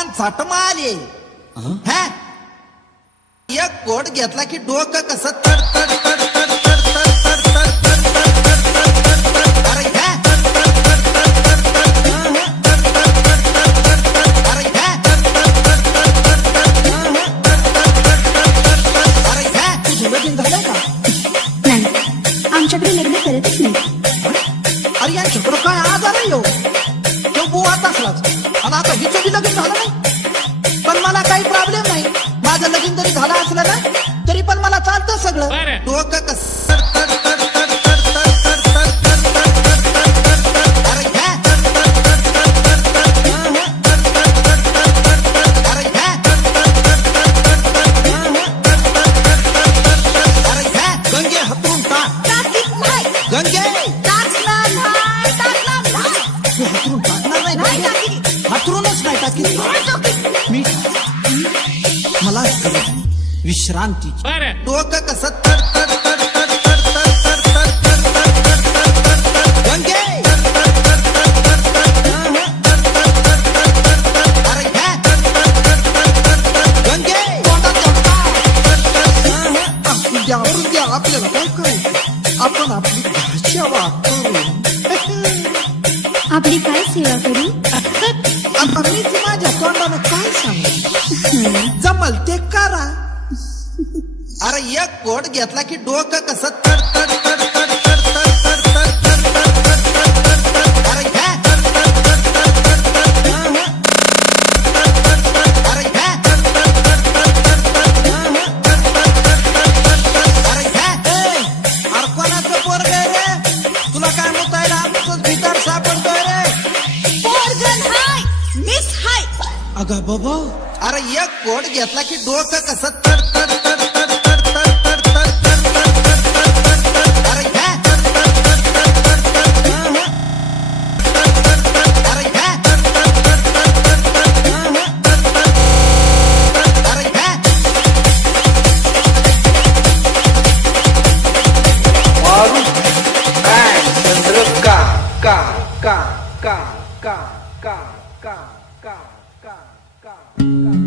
पान झटमाले हा एक कोट घेतला की डोकं कसं तड तड तड तड तड तड तड तड तड अरे हा आमच्याकडे लग्न करतच नाही. अरे यांच्याकडं काय आजार आहे हो तो बुवाच असलाच आणि आता हिचं बी लगीन झालं नाही पण मला काही प्रॉब्लेम नाही. माझं लगीन जरी झालं असलं ना तरी पण मला चालतं सगळं. डोकं कसं तड तड तड तड तड तड तड तड तड तड तड अरे घ्या अरे घ्या अरे घ्या गंगे हातरून टाक गंगे तू हातरून टाकणार नाही हातरूनच नाही टाकी मी मला विश्रांती डोकं कसं तड तड तड तड तड तड तड तड तड तड तड तड गंगे अरे घ्या गंगे आपण द्या आपल्याला काय करायचं आपण आपली भाषा वापरू आपली काय सेवा करू. आता मीच माझ्या तोंडानं काय सांगू जमल ते करा. अरे एक कोट घेतला की डोकं कसं तड तड तड तड तड तड तड तड तड तड तड तड तड अरे घ्या अरे घ्या अरे घ्या अरे कोणाचं पोरग रे तुला काय मुतायला आमचंच भीतर सापडतोय रे. अगं बाबा अरे एक कोट घेतला की डोकं कसं तड तड तड तड तड तड तड तड तड तड तड तड तड अरे घ्या अरे घ्या अरे घ्या Maru and Chandra ka ka ka ka ka ka ka ka ka ka